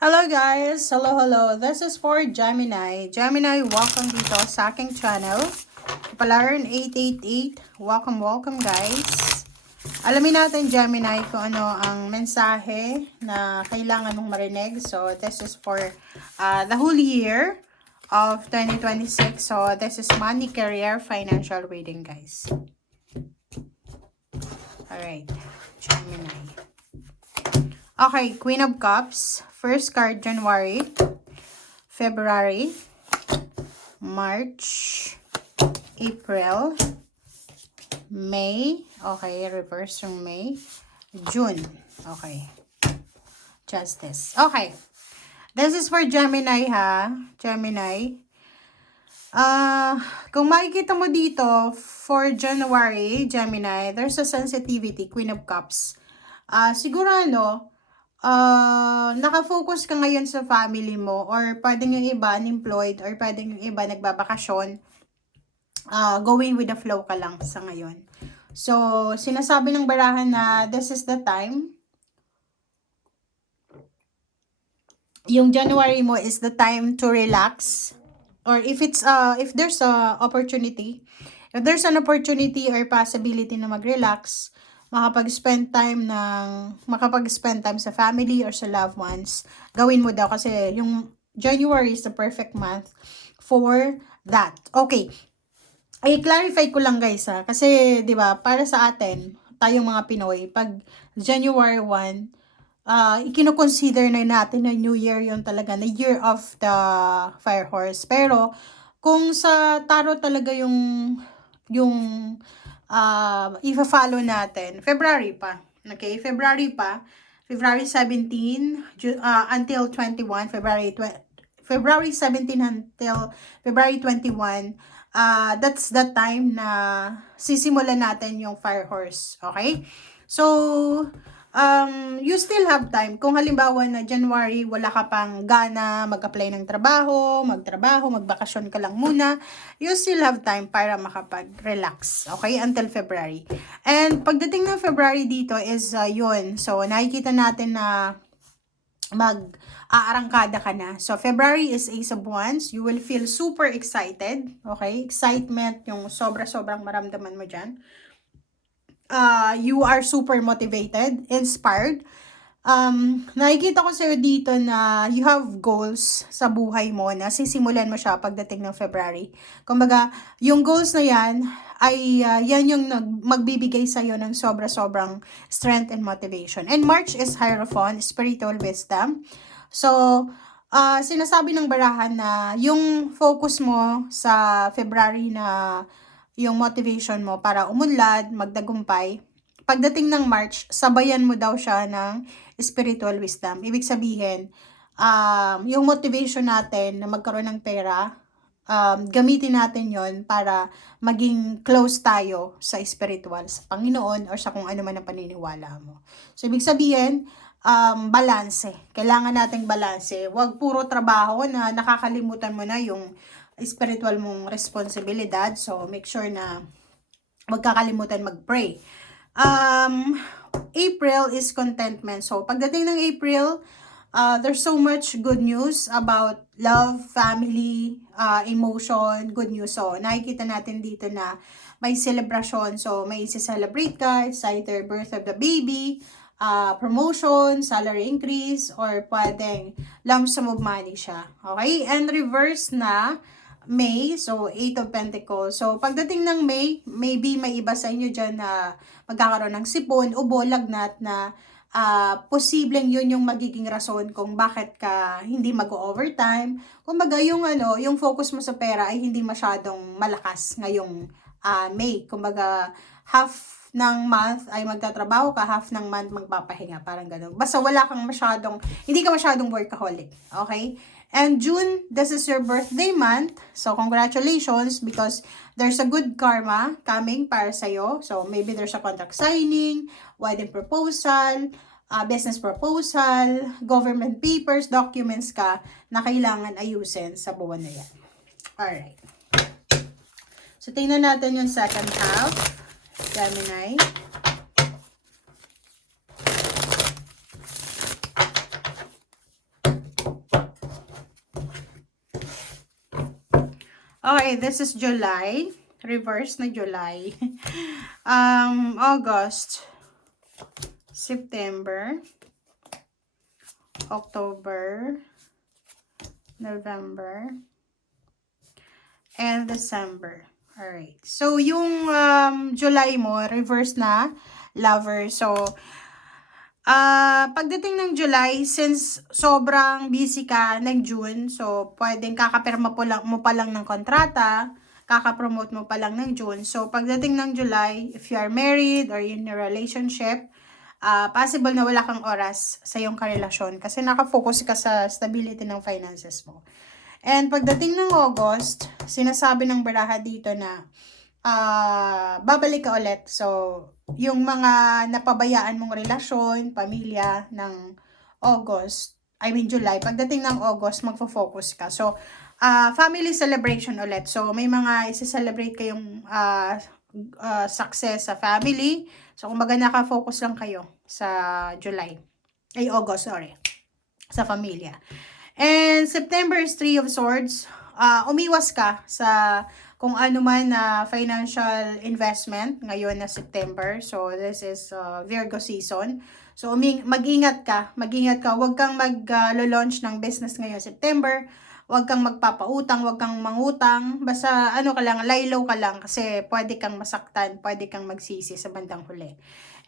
Hello guys! Hello! This is for Gemini. Gemini, welcome dito sa aking channel. Kapalaran 888. Welcome guys. Alamin natin Gemini kung ano ang mensahe na kailangan mong marinig. So this is for the whole year of 2026. So this is money, career, financial reading guys. Alright, Gemini. Okay, Queen of Cups. First card, January, February, March, April, May. Okay, reverse yung May. June. Okay. Justice. Okay. This is for Gemini ha. Gemini. Kung makikita mo dito, for January, Gemini, there's a sensitivity, Queen of Cups. Siguro nakafocus ka ngayon sa family mo, or pwedeng yung iba unemployed, or pwedeng yung iba nagbabakasyon, going with the flow ka lang sa ngayon. So, sinasabi ng barahan na this is the time. Yung January mo is the time to relax, or if there's a opportunity, if there's an opportunity or possibility na mag-relax, makapag-spend time sa family or sa loved ones, gawin mo daw kasi yung January is the perfect month for that. Okay. I-clarify ko lang guys kasi 'di ba, para sa atin, tayong mga Pinoy, pag January 1, ikino-consider na natin na New Year yung talaga, na Year of the Fire Horse. Pero kung sa tarot talaga yung i-follow natin, February pa. Okay, February 17 until 21, February 17 until February 21, that's the time na sisimulan natin yung Fire Horse. Okay? So, you still have time. Kung halimbawa na January, wala ka pang gana mag-apply ng trabaho, magbakasyon ka lang muna, you still have time para makapag-relax. Okay? Until February. And pagdating ng February dito is yun. So, nakikita natin na aarangkada ka na. So, February is Ace of Wands. You will feel super excited. Okay? Excitement, yung sobrang maramdaman mo dyan. You are super motivated, inspired. Nakikita ko sa'yo dito na you have goals sa buhay mo na sisimulan mo siya pagdating ng February. Kumbaga, yung goals na yan ay yan yung magbibigay sa'yo ng sobrang strength and motivation. And March is Hierophant, spiritual wisdom. So, sinasabi ng barahan na yung focus mo sa February na yung motivation mo para umunlad, magdagumpay, pagdating ng March, sabayan mo daw siya ng spiritual wisdom. Ibig sabihin, yung motivation natin na magkaroon ng pera, gamitin natin yon para maging close tayo sa spiritual, sa Panginoon, or sa kung ano man ang paniniwala mo. So, ibig sabihin, balanse. Kailangan nating balanse. Huwag puro trabaho na nakakalimutan mo na yung spiritual mong responsibilidad. So, make sure na huwag kakalimutan mag-pray. April is contentment. So, pagdating ng April, there's so much good news about love, family, emotion, good news. So, nakikita natin dito na may celebration. So, may isi-celebrate ka. It's either birth of the baby, promotion, salary increase, or pwedeng lump sum of money siya. Okay? And reverse na May, so 8 of Pentacles. So, pagdating ng May, maybe may iba sa inyo dyan na magkakaroon ng sipon, ubo, lagnat na posibleng yun yung magiging rason kung bakit ka hindi mag-overtime. Kumbaga, yung focus mo sa pera ay hindi masyadong malakas ngayong May. Kumbaga, half ng month ay magtatrabaho ka, half ng month magpapahinga, parang gano'n. Basta hindi ka masyadong workaholic, okay? And June, this is your birthday month. So, congratulations because there's a good karma coming para sa'yo. So, maybe there's a contract signing, wedding proposal, business proposal, government papers, documents ka na kailangan ayusin sa buwan na yan. Alright. So, tingnan natin yung second half. Gemini. Okay, this is July. Reverse na July. August, September, October, November, and December. Alright. So, yung July mo, reverse na lover. So, pagdating ng July, since sobrang busy ka ng June, so pwedeng kakapirma mo pa lang ng kontrata, kakapromote mo pa lang ng June. So, pagdating ng July, if you are married or in a relationship, possible na wala kang oras sa iyong karelasyon kasi nakafocus ka sa stability ng finances mo. And pagdating ng August, sinasabi ng baraha dito na babalik ka ulit. So, yung mga napabayaan mong relasyon, pamilya ng July, pagdating ng August, magfo-focus ka. So, family celebration ulit. So, may mga isi-celebrate kayong success sa family. So, kumbaga naka-focus lang kayo sa August, sorry, sa pamilya. And September is Three of Swords. Umiwas ka sa kung ano man na financial investment ngayon na September. So, this is Virgo season. So, mag-ingat ka. Huwag kang mag-launch ng business ngayon September. Huwag kang magpapautang, huwag kang mangutang. Basta ka lang, lie low ka lang kasi pwede kang masaktan, pwede kang magsisi sa bandang huli.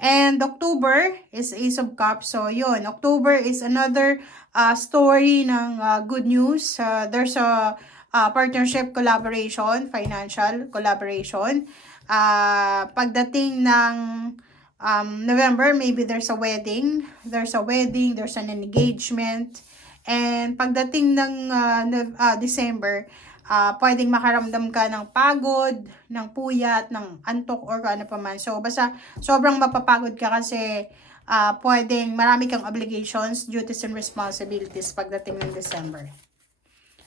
And October is Ace of Cups. So, yun. October is another story ng good news. There's a partnership collaboration, financial collaboration. Pagdating ng November, maybe there's a wedding. There's an engagement. And pagdating ng December, pwedeng makaramdam ka ng pagod, ng puyat, ng antok, or ano pa man. So, basta sobrang mapapagod ka kasi pwedeng marami kang obligations, duties, and responsibilities pagdating ng December.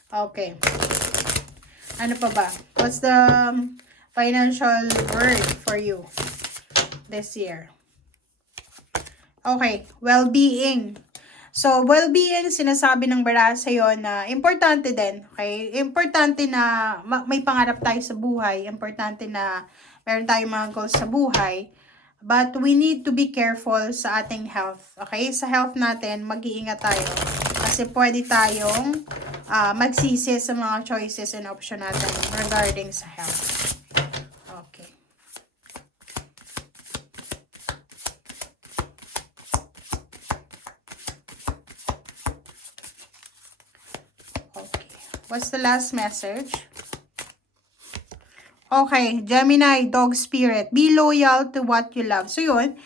Okay. Ano pa ba? What's the financial word for you this year? Okay. Well-being. So, well-being, sinasabi ng baraha sa'yo na importante din, okay? Importante na may pangarap tayo sa buhay. Importante na meron tayong mga goals sa buhay. But we need to be careful sa ating health, okay? Sa health natin, mag-iingat tayo. Kasi pwede tayong magsisi sa mga choices and option natin regarding sa health. Okay. What's the last message? Okay, Gemini, dog spirit. Be loyal to what you love. So, yun.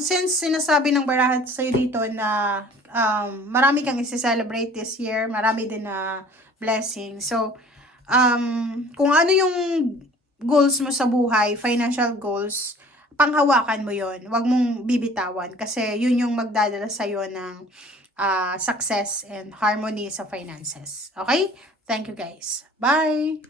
Since sinasabi ng barahat sa'yo dito na marami kang isi-celebrate this year, marami din na blessing. So, kung ano yung goals mo sa buhay, financial goals, panghawakan mo yon. Huwag mong bibitawan kasi yun yung magdadala sa'yo ng success and harmony sa finances. Okay? Thank you guys. Bye!